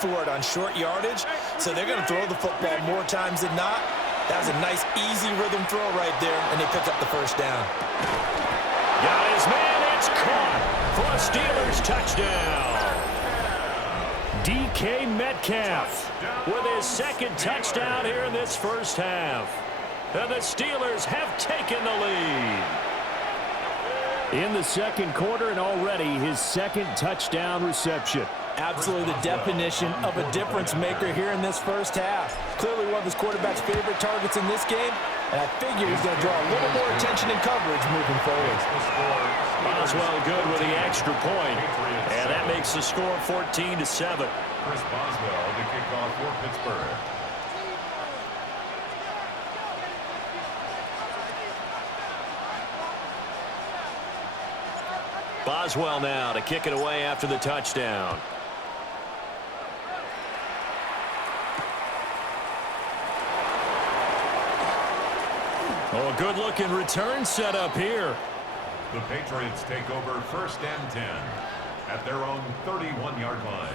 for it on short yardage, so they're going to throw the football more times than not. That was a nice, easy rhythm throw right there, and they pick up the first down. Got his man. It's caught for a Steelers touchdown. DK Metcalf with his second touchdown here in this first half. And the Steelers have taken the lead. In the second quarter, and already his second touchdown reception. Absolutely the definition of a difference maker here in this first half. Clearly one of his quarterback's favorite targets in this game, and I figure he's going to draw a little more attention and coverage moving forward. Boswell good with the extra point, and that makes the score 14-7. Chris Boswell to kick off for Pittsburgh. Boswell now to kick it away after the touchdown. Oh, a good-looking return set up here. The Patriots take over 1st and 10 at their own 31-yard line.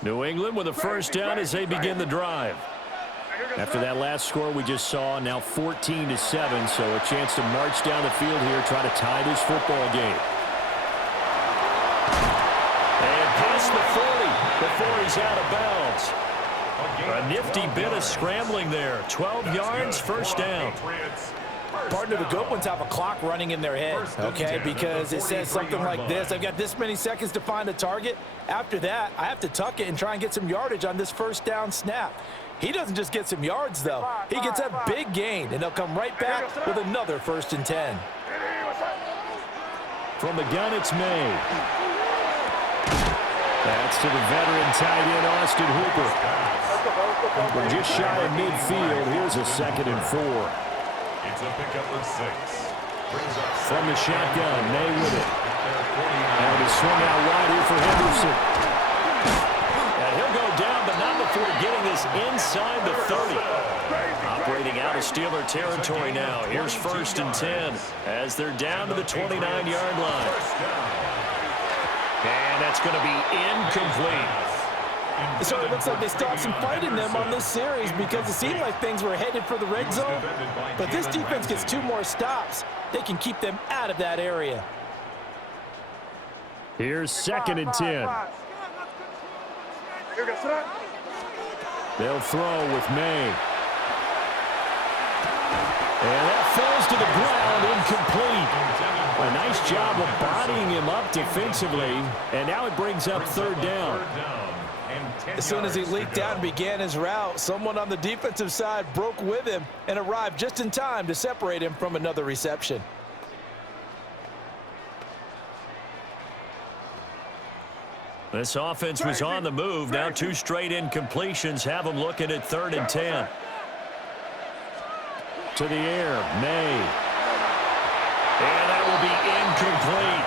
New England with a first down as they begin the drive. After that last score we just saw, now 14-7, so a chance to march down the field here, try to tie this football game. And past the 40 before he's out of bounds. A nifty bit of scrambling there. 12 yards, first down. Partner, the good ones have a clock running in their head, okay, because it says something like this: I've got this many seconds to find a target. After that, I have to tuck it and try and get some yardage on this first down snap. He doesn't just get some yards, though. He gets a big gain, and they'll come right back with another 1st and 10. From the gun, it's May. That's to the veteran tight end, Austin Hooper. We're just shy of midfield. Here's a 2nd and 4. It's a pickup of 6. From the shotgun, May with it. And a swing out wide here for Henderson. And he'll go down, but not before getting this inside the 30. Operating out of Steeler territory now. Here's 1st and 10 as they're down to the 29-yard line. And that's going to be incomplete. So it looks like they stopped some fight in them on this series because it seemed like things were headed for the red zone. But this defense gets 2 more stops. They can keep them out of that area. Here's 2nd and 10. They'll throw with May. And that falls to the ground, incomplete. A nice job of bodying him up defensively. And now it brings up 3rd down. As soon as he leaked out and began his route, someone on the defensive side broke with him and arrived just in time to separate him from another reception. This offense was on the move. Now 2 straight incompletions have them looking at 3rd and 10. To the air, May. And that will be incomplete.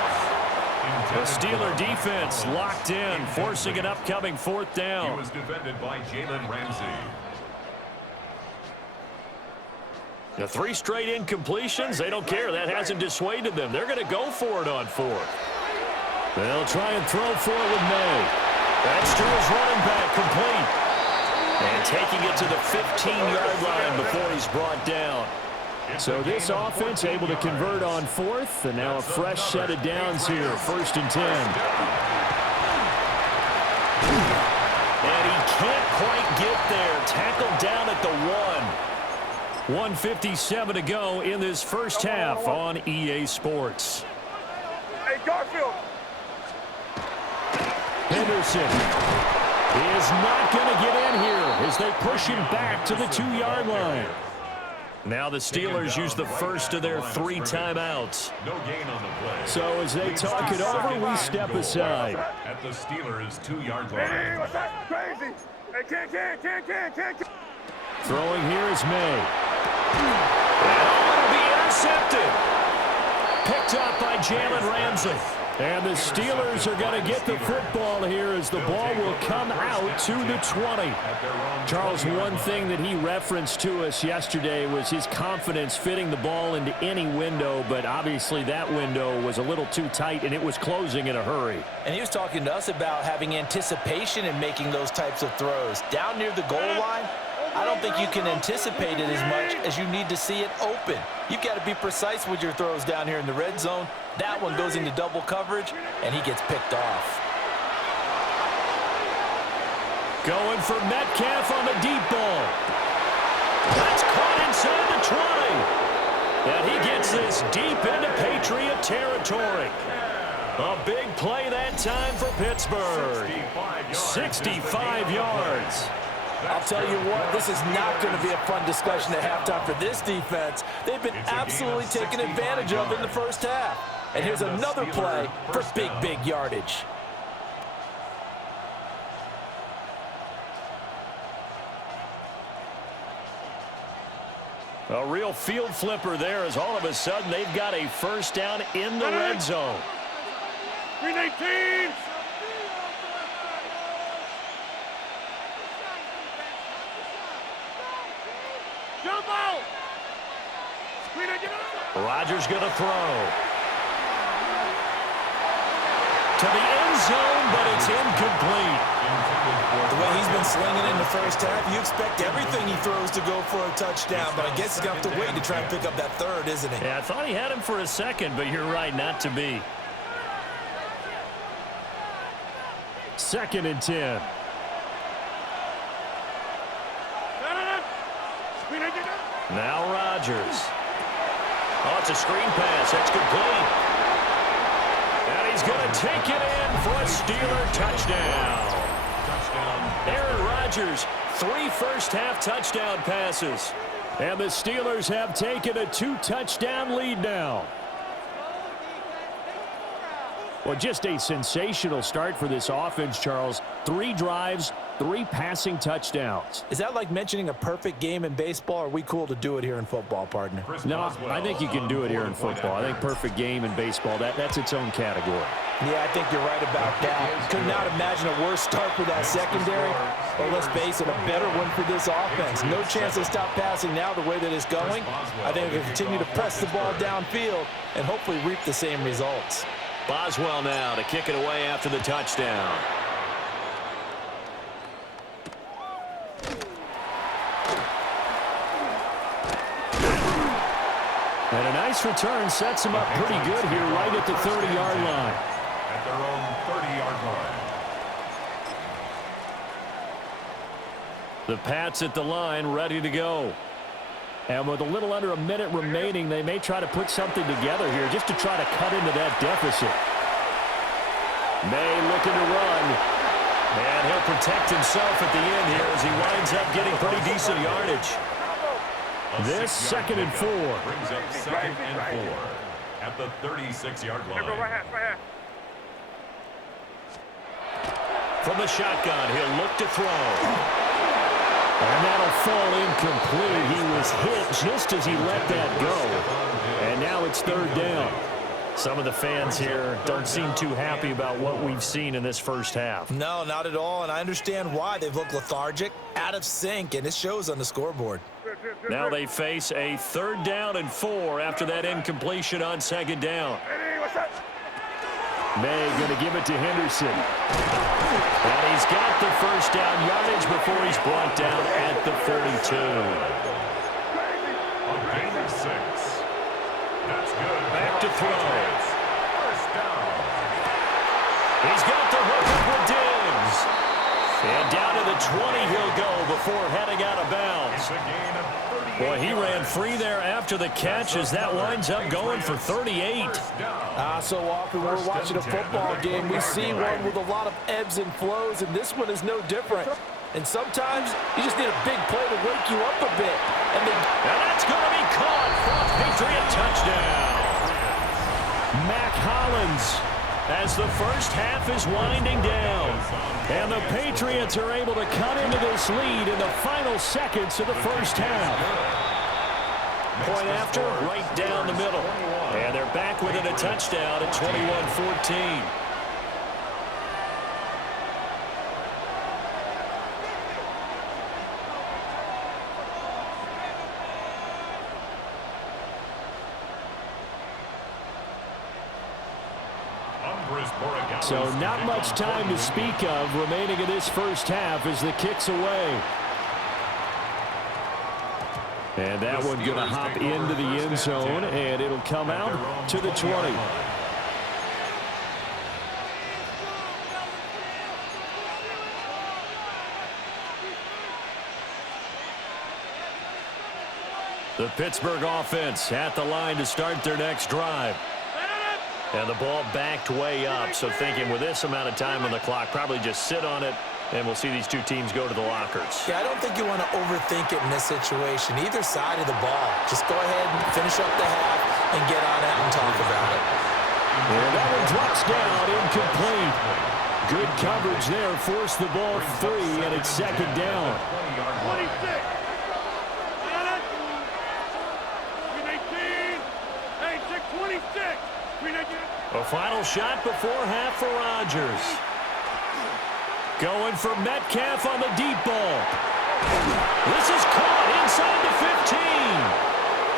The Steeler defense locked in, forcing an upcoming 4th down. He was defended by Jalen Ramsey. The 3 straight incompletions, they don't care. That hasn't dissuaded them. They're going to go for it on 4th. They'll try and throw for it with May. That's to his running back, complete. And taking it to the 15-yard line before he's brought down. So this offense able to convert on 4th, and now a fresh set of downs here, 1st and 10. And he can't quite get there. Tackled down at the 1. 1:57 to go in this first half on EA Sports. Hey, Garfield. Henderson is not going to get in here as they push him back to the 2-yard line. Now the Steelers use the first of their 3 timeouts. No gain on the play. So as they talk it over, we step aside. At the Steelers' 2-yard Hey, line. what's that? Crazy. Hey, can't. Throwing here is May. And it'll be intercepted. Picked up by Jalen Ramsey. And the Steelers are going to get the football here as the ball will come out to the 20. Charles, one thing that he referenced to us yesterday was his confidence fitting the ball into any window, but obviously that window was a little too tight and it was closing in a hurry. And he was talking to us about having anticipation in making those types of throws. Down near the goal line, I don't think you can anticipate it as much as you need to see it open. You've got to be precise with your throws down here in the red zone. That one goes into double coverage, and he gets picked off. Going for Metcalf on the deep ball. That's caught inside the 20. And he gets this deep into Patriot territory. A big play that time for Pittsburgh. 65 yards. I'll tell you what, this is not going to be a fun discussion at halftime for this defense. They've been absolutely taken advantage of in the first half. And here's another play for big yardage. A real field flipper there as all of a sudden they've got a first down in the red zone. 319. Jump out. Rodgers going to throw. To the end zone, but it's incomplete. The way he's been slinging in the first half, you expect everything he throws to go for a touchdown, but I guess he's going to have to wait to try and pick up that third, isn't he? Yeah, I thought he had him for a second, but you're right, not to be. 2nd and 10. Now Rodgers. Oh, it's a screen pass. That's complete. And he's going to take it in for a Steeler touchdown. Aaron Rodgers, 3 first-half touchdown passes. And the Steelers have taken a 2-touchdown lead now. Well, just a sensational start for this offense, Charles. 3 drives, 3 passing touchdowns. Is that like mentioning a perfect game in baseball, or are we cool to do it here in football, partner? No, I think you can do it here in football. I think perfect game in baseball, that's its own category. Yeah, I think you're right about that. Could not imagine a worse start for that secondary, or let's face it, a better one for this offense. No chance to stop passing now the way that it's going. I think they'll continue to press the ball downfield and hopefully reap the same results. Boswell now to kick it away after the touchdown. And a nice return sets him up pretty good here right at the 30-yard line. At their own 30-yard line. The Pats at the line ready to go. And with a little under a minute remaining, they may try to put something together here just to try to cut into that deficit. May looking to run. And he'll protect himself at the end here as he winds up getting pretty decent yardage. This 2nd and 4. Brings up 2nd and 4 at the 36-yard line. From the shotgun, he'll look to throw. And that'll fall incomplete. He was hit just as he let that go. And now it's 3rd down. Some of the fans here don't seem too happy about what we've seen in this first half. No, not at all, and I understand why. They've looked lethargic, out of sync, and it shows on the scoreboard. Now they face a 3rd down and 4 after that incompletion on 2nd down. May going to give it to Henderson. And he's got the first down yardage before he's brought down at the 42. A gain of 6. That's good. Back to throw. First down. He's got the hook up with Diggs. And down to the 20 he'll go before heading out of bounds. It's a gain of 38. Boy, he ran free there after the catch as that winds up going for 38. So often when we're watching a football game, we see one with a lot of ebbs and flows, and this one is no different. And sometimes you just need a big play to wake you up a bit. And that's going to be caught for a Patriot touchdown. Mac Hollins as the first half is winding down. And the Patriots are able to cut into this lead in the final seconds of the first half. Point after, right down the middle. And they're back within a touchdown at 21-14. So not much time to speak of remaining in this first half as the kick's away. And that one going to hop into the end zone, and it'll come out to the 20. The Pittsburgh offense at the line to start their next drive. And the ball backed way up, so thinking with this amount of time on the clock, probably just sit on it, and we'll see these two teams go to the lockers. Yeah, I don't think you want to overthink it in this situation. Either side of the ball. Just go ahead and finish up the half and get on out and talk about it. And that one drops down, incomplete. Good coverage there, forced the ball free, and it's second down. 26. Get it. 319. 26. A final shot before half for Rodgers. Going for Metcalf on the deep ball. This is caught inside the 15.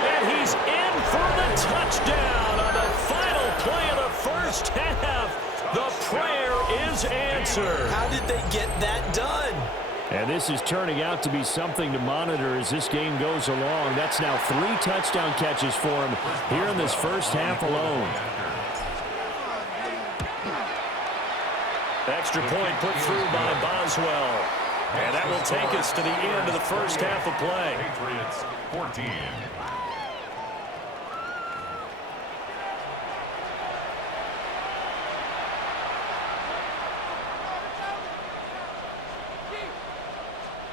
And he's in for the touchdown on the final play of the first half. The prayer is answered. How did they get that done? And this is turning out to be something to monitor as this game goes along. That's now 3 touchdown catches for him here in this first half alone. Extra point put through by Boswell. And that will take us to the end of the first half of play. Patriots 14.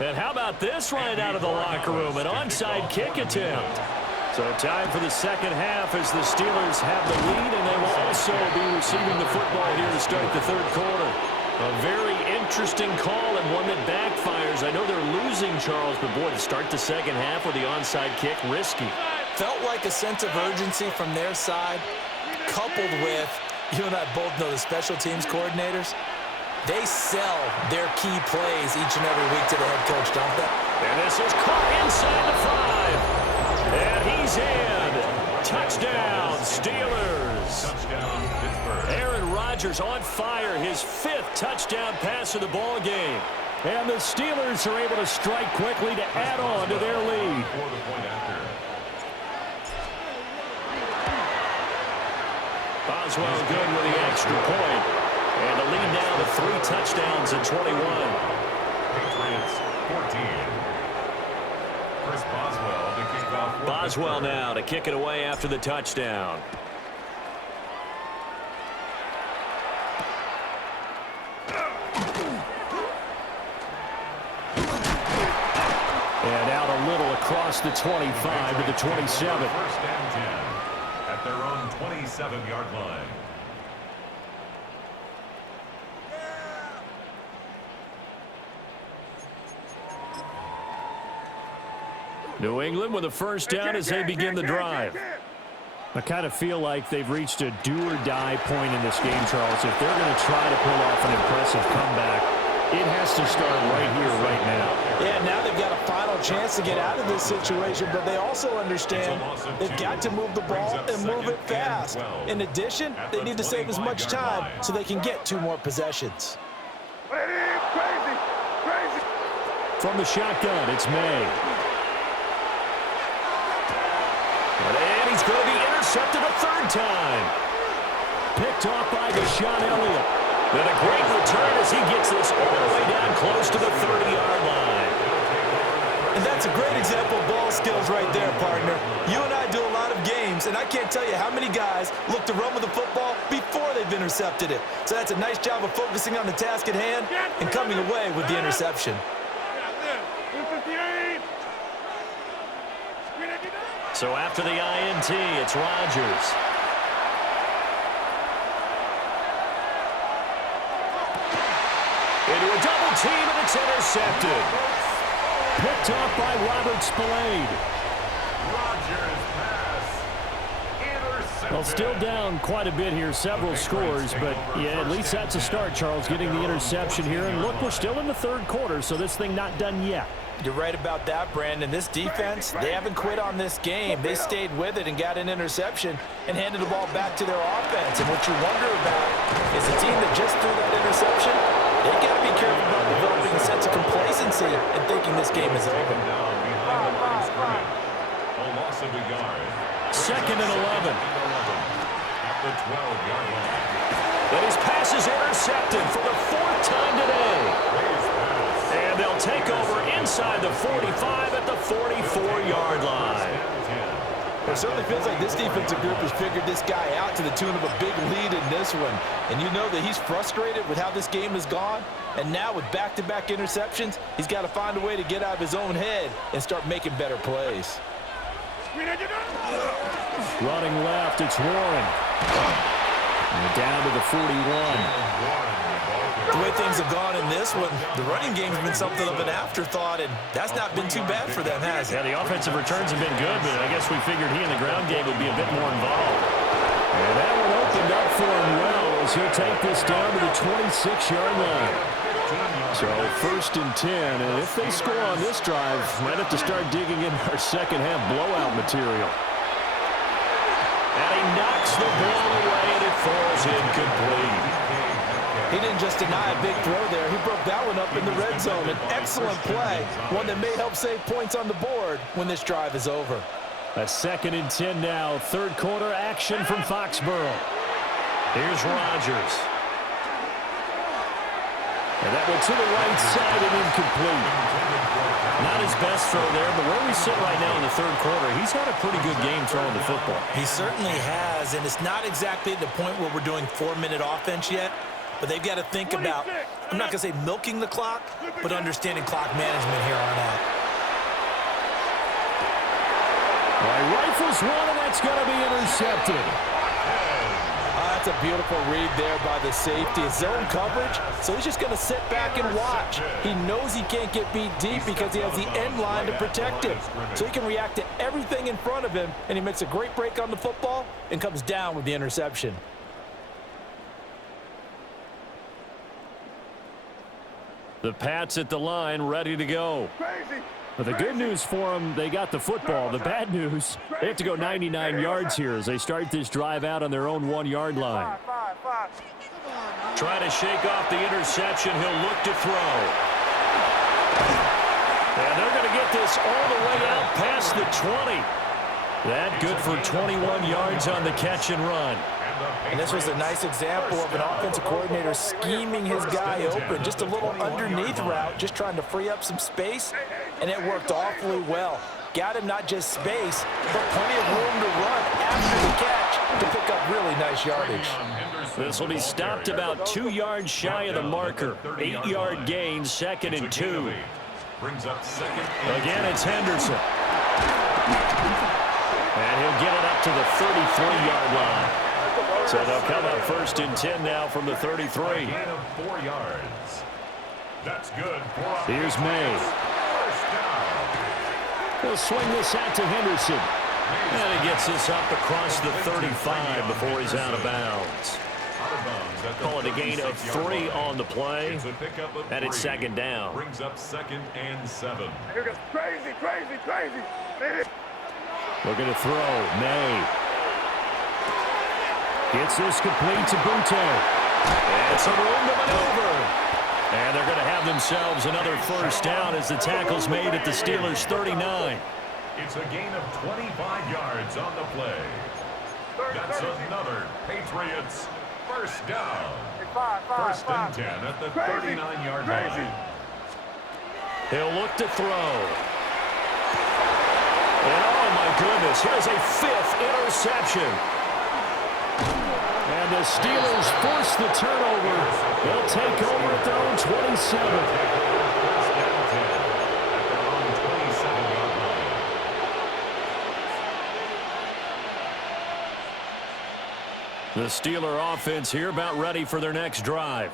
And how about this right out of the locker room? An onside kick attempt. So time for the second half as the Steelers have the lead, and they will also be receiving the football here to start the third quarter. A very interesting call and one that backfires. I know they're losing, Charles, but boy, to start the second half with the onside kick, risky. Felt like a sense of urgency from their side, coupled with, you and I both know the special teams coordinators, they sell their key plays each and every week to the head coach, don't they? And this is caught inside the 5. And he's in. Touchdown, Steelers. Touchdown, Pittsburgh. Aaron Rodgers on fire, his 5th touchdown pass of the ball game. And the Steelers are able to strike quickly to add on to their lead. For the point after. Boswell good with the extra point. And the lead now to 3 touchdowns at 21. Patriots 14. Chris Boswell to kick off. Boswell now to kick it away after the touchdown. And out a little across the 25 to the 27. First and 10 at their own 27-yard line. New England with a first down as they begin the drive. I kind of feel like they've reached a do-or-die point in this game, Charles. If they're going to try to pull off an impressive comeback, it has to start right here, right now. Yeah, now they've got a final chance to get out of this situation, but they also understand they've got to move the ball and move it fast. In addition, they need to save as much time so they can get 2 more possessions. Crazy. From the shotgun, it's May. And he's going to be intercepted a 3rd time. Picked off by Deshaun Elliott. And a great return as he gets this all the way down close to the 30-yard line. And that's a great example of ball skills right there, partner. You and I do a lot of games, and I can't tell you how many guys look to run with the football before they've intercepted it. So that's a nice job of focusing on the task at hand and coming away with the interception. So after the INT, it's Rodgers. Into a double team, and it's intercepted. Picked off by Robert Spillane. Rodgers pass. Intercepted. Well, still down quite a bit here, several scores, but yeah, at least that's a start, Charles, getting the interception here. And look, we're still in the third quarter, so this thing not done yet. You're right about that, Brandon. This defense, they haven't quit on this game. They stayed with it and got an interception and handed the ball back to their offense. And what you wonder about is a team that just threw that interception, they got to be careful about developing a sense of complacency and thinking this game is over. Down behind the line of scrimmage. A loss of a yard. Second and 11. At the 12-yard line. And his pass is intercepted for the fourth time today. And they'll take over inside the 45 at the 44-yard line. It certainly feels like this defensive group has figured this guy out to the tune of a big lead in this one. And you know that he's frustrated with how this game has gone. And now with back-to-back interceptions, he's got to find a way to get out of his own head and start making better plays. Running left, it's Warren. And down to the 41. The way things have gone in this one, the running game's been something of an afterthought, and that's not been too bad for them, has it? Yeah, the offensive returns have been good, but I guess we figured he in the ground game would be a bit more involved. And that one opened up for him well as he'll take this down to the 26-yard line. So first and 10, and if they score on this drive, might have to start digging in our second half blowout material. And he knocks the ball away, and it falls incomplete. He didn't just deny a big throw there. He broke that one up in the red zone. An excellent play, one that may help save points on the board when this drive is over. A second and 10 now. Third quarter action from Foxborough. Here's Rodgers. And that went to the right side and incomplete. Not his best throw there, but where we sit right now in the third quarter, he's had a pretty good game throwing the football. He certainly has, and it's not exactly the point where we're doing 4-minute offense yet. But they've got to think about, I'm not going to say milking the clock, but understanding clock management here on out. All right, rifles one, and that's going to be intercepted. That's a beautiful read there by the safety. It's zone coverage, so he's just going to sit back and watch. He knows he can't get beat deep because he has the end line to protect him. So he can react to everything in front of him, and he makes a great break on the football and comes down with the interception. The Pats at the line, ready to go. But the good news for them, they got the football. The bad news, they have to go 99 yards here as they start this drive out on their own 1-yard line. Trying to shake off the interception. He'll look to throw. And they're going to get this all the way out past the 20. That good for 21 yards on the catch and run. And this was a nice example of an offensive coordinator scheming his guy open. Just a little underneath route, just trying to free up some space, and it worked awfully well. Got him not just space, but plenty of room to run after the catch to pick up really nice yardage. This will be stopped about 2 yards shy of the marker. 8-yard gain, second and 2. Again, it's Henderson. And he'll get it up to the 33-yard line. So they'll come up first and 10 now from the 33. Gain of 4 yards. That's good. Here's May. He'll swing this out to Henderson. And he gets this up across the 35 before he's out of bounds. Call it a gain of 3 on the play. And it's second down. Brings up second and 7. Here goes crazy, crazy, crazy. Looking to throw. May. Gets this complete to Butte. And some room to maneuver. And they're going to have themselves another first down as the tackle's made at the Steelers' 39. It's a gain of 25 yards on the play. That's another Patriots first down. First and 10 at the 39-yard line. He'll look to throw. And oh my goodness, here's a 5th interception. And the Steelers force the turnover. They'll take over at their own 27. The Steeler offense here about ready for their next drive.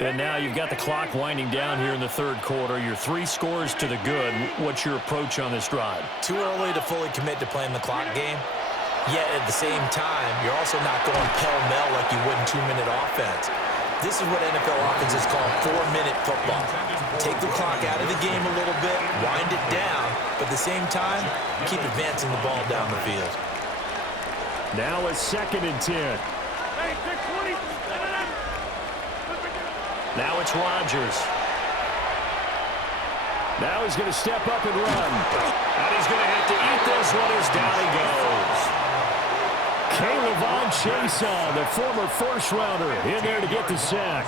And now you've got the clock winding down here in the third quarter. You're 3 scores to the good. What's your approach on this drive? Too early to fully commit to playing the clock game. Yet at the same time, you're also not going pell-mell like you would in 2-minute offense. This is what NFL offenses call 4-minute football. Take the clock out of the game a little bit, wind it down, but at the same time, keep advancing the ball down the field. Now a 2nd and 10. Now it's Rodgers. Now he's going to step up and run. And he's going to have to eat this one as down he goes. Caleb Chason, the former first-rounder, in there to get the sack.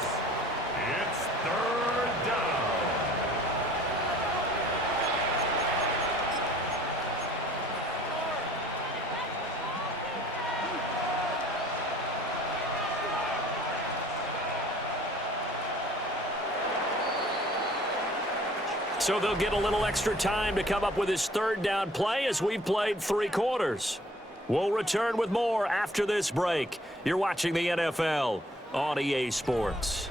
It's 3rd down. So they'll get a little extra time to come up with his 3rd down play as we've played 3 quarters. We'll return with more after this break. You're watching the NFL on EA Sports.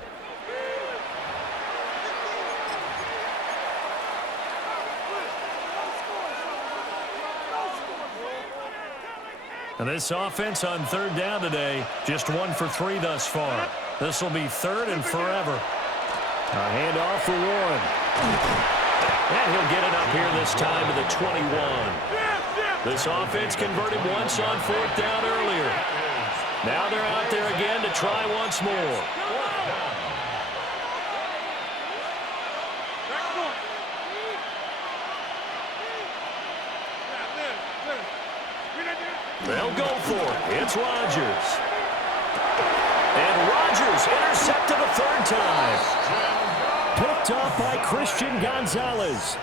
And this offense on 3rd down today, just 1 for 3 thus far. This will be 3rd and forever. A handoff for Warren. And he'll get it up here this time to the 21. This offense converted once on 4th down earlier. Now they're out there again to try once more. They'll go for it. It's Rodgers. And Rodgers intercepted a 3rd time. Picked off by Christian Gonzalez.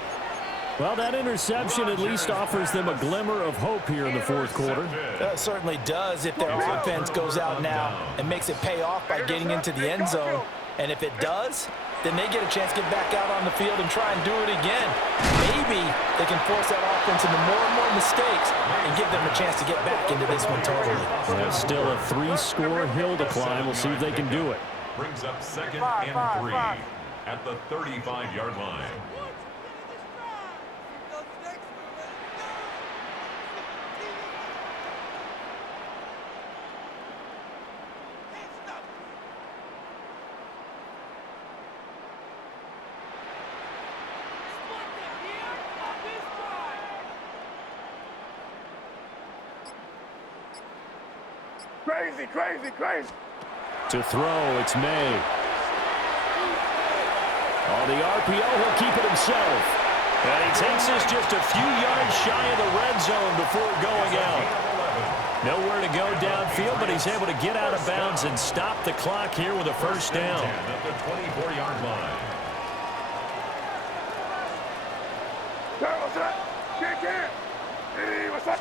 Well, that interception at least offers them a glimmer of hope here in the 4th quarter. That certainly does if their offense goes out now and makes it pay off by getting into the end zone. And if it does, then they get a chance to get back out on the field and try and do it again. Maybe they can force that offense into more and more mistakes and give them a chance to get back into this one totally. Yeah, still a 3-score hill to climb. We'll see if they can do it. Brings up 2nd and 3 at the 35-yard line. Crazy, crazy, crazy. To throw, it's May. On the RPO, he'll keep it himself. And he takes this just a few yards shy of the red zone before going out. Nowhere to go downfield, but he's able to get out of bounds and stop the clock here with a 1st down. At the 24-yard line. What's up? Can't. Hey, what's up?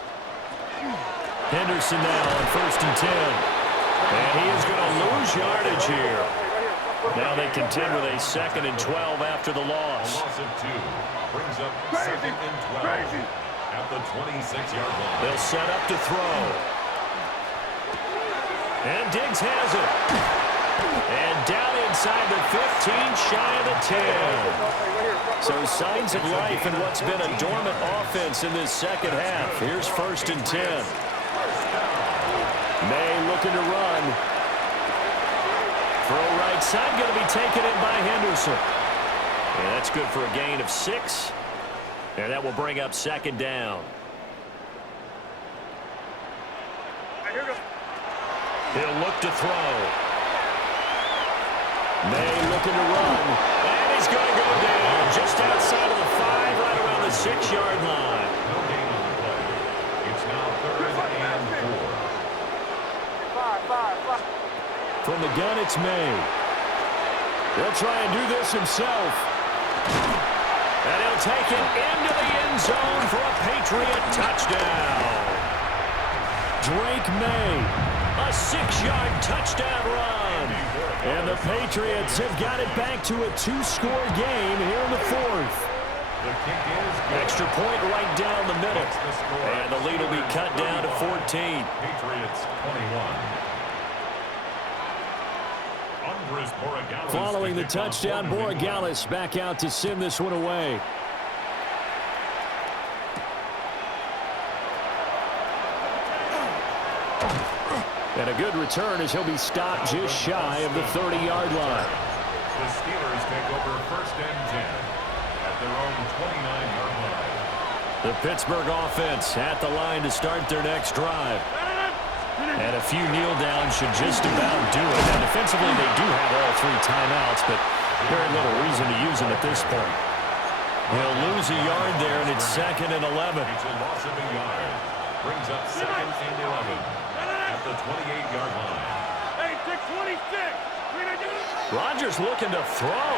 Henderson now on 1st and 10. And he is going to lose yardage here. Now they contend with a 2nd and 12 after the loss. A loss of 2 brings up 2nd and 12 at the 26-yard line. They'll set up to throw. And Diggs has it. And down inside the 15, shy of the 10. So signs of life in what's been a dormant offense in this 2nd half. Here's 1st and 10. May looking to run. Throw right side, going to be taken in by Henderson. And that's good for a gain of 6. And that will bring up 2nd down. He'll look to throw. May looking to run. And he's going to go down just outside of the 5, right around the 6-yard line. No gain on the play. It's now 3rd and 4. From the gun, it's May. He'll try and do this himself. And he'll take it into the end zone for a Patriot touchdown. Drake May, a 6-yard touchdown run. And the Patriots have got it back to a 2-score game here in the 4th. The kick is good. Extra point right down the middle. And the lead will be cut down to 14. Patriots 21. On Following the touchdown, Borregales back out to send this one away. And a good return as he'll be stopped just shy of the 30-yard line. The Steelers take over first and 10 at their own 29-yard line. The Pittsburgh offense at the line to start their next drive. And a few kneel downs should just about do it. Now, defensively, they do have all 3 timeouts, but very little reason to use them at this point. He'll lose a yard there, and it's 2nd and 11. It's a loss of a yard. Brings up 2nd and 11 at the 28-yard line. Hey, 626. Rodgers looking to throw.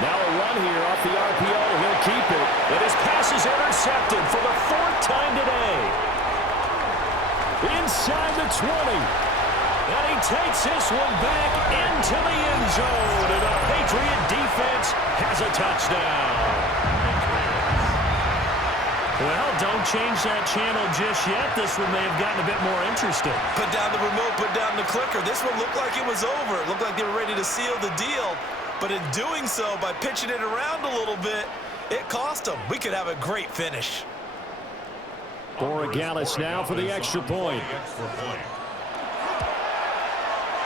Now a run here off the RPO. He'll keep it. And his pass is intercepted for the 4th time today. Inside the 20. And he takes this one back into the end zone. And the Patriot defense has a touchdown. Well, don't change that channel just yet. This one may have gotten a bit more interesting. Put down the remote, put down the clicker. This one looked like it was over. It looked like they were ready to seal the deal. But in doing so, by pitching it around a little bit, it cost them. We could have a great finish. Borregales now for the extra point.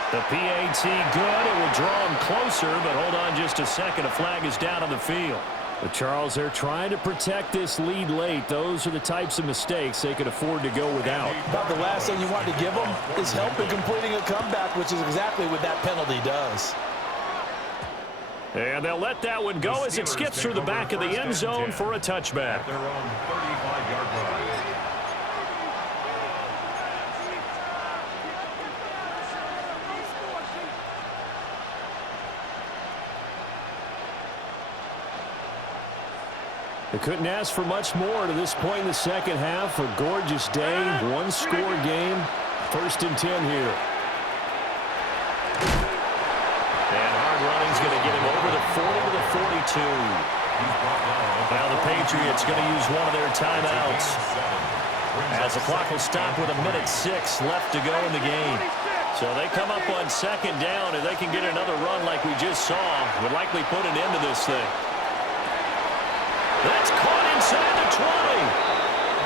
The PAT good. It will draw him closer, but hold on just a second. A flag is down on the field. But Charles, they're trying to protect this lead late. Those are the types of mistakes they could afford to go without. But the last thing you want to give them is help in completing a comeback, which is exactly what that penalty does. And they'll let that one go as it skips through the back of the end zone for a touchback. Their own 35-yard line. They couldn't ask for much more to this point in the second half. A gorgeous day, one-score game. 1st and 10 here. And hard running's going to get him over the 40 to the 42. Now the Patriots going to use one of their timeouts. As the clock will stop with 1:06 left to go in the game. So they come up on 2nd down, and they can get another run like we just saw. Would likely put an end to this thing. That's caught inside the 20.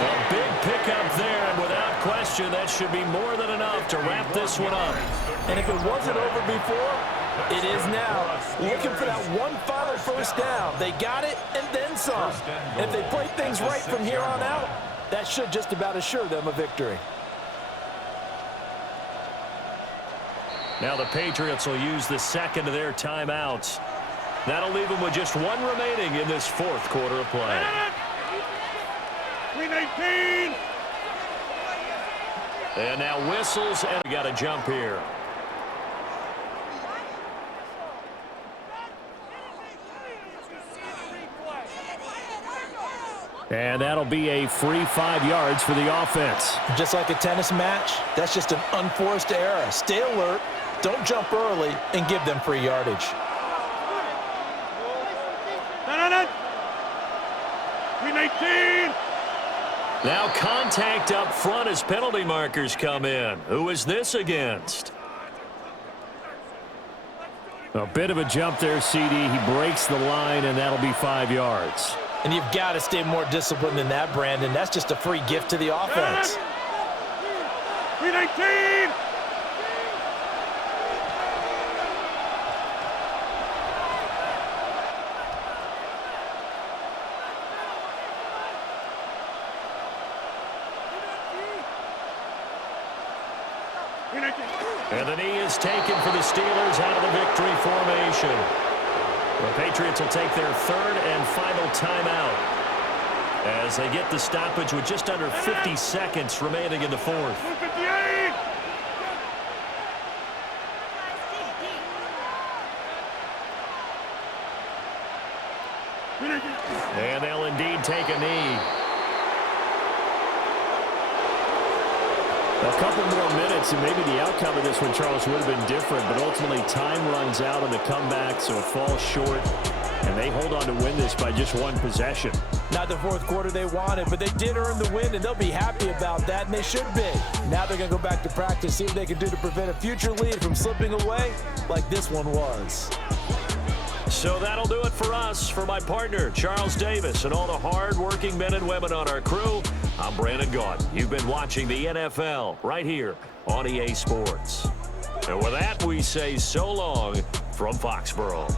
A big pickup there, and without question, that should be more than enough to wrap this one up. And if it wasn't over before, it is now. Looking for that one final first down. They got it and then some. And if they play things right from here on out, that should just about assure them a victory. Now the Patriots will use the 2nd of their timeouts. That'll leave them with just one remaining in this 4th quarter of play. 319. And now whistles, and we got a jump here. And that'll be a free 5 yards for the offense. Just like a tennis match, that's just an unforced error. Stay alert, don't jump early, and give them free yardage. 319. Now contact up front as penalty markers come in. Who is this against? A bit of a jump there, CD. He breaks the line, and that'll be 5 yards. And you've got to stay more disciplined than that, Brandon. That's just a free gift to the offense. 319. And the knee is taken for the Steelers out of the victory formation. The Patriots will take their 3rd and final timeout as they get the stoppage with just under 50 seconds remaining in the 4th. 158. And they'll indeed take a knee. A couple more minutes, and maybe the outcome of this one, Charles, would have been different, but ultimately time runs out on the comeback, so it falls short, and they hold on to win this by just one possession. Not the fourth quarter they wanted, but they did earn the win, and they'll be happy about that, and they should be. Now they're going to go back to practice, see what they can do to prevent a future lead from slipping away like this one was. So that'll do it for us. For my partner, Charles Davis, and all the hard-working men and women on our crew, I'm Brandon Gaudin. You've been watching the NFL right here on EA Sports. And with that, we say so long from Foxborough.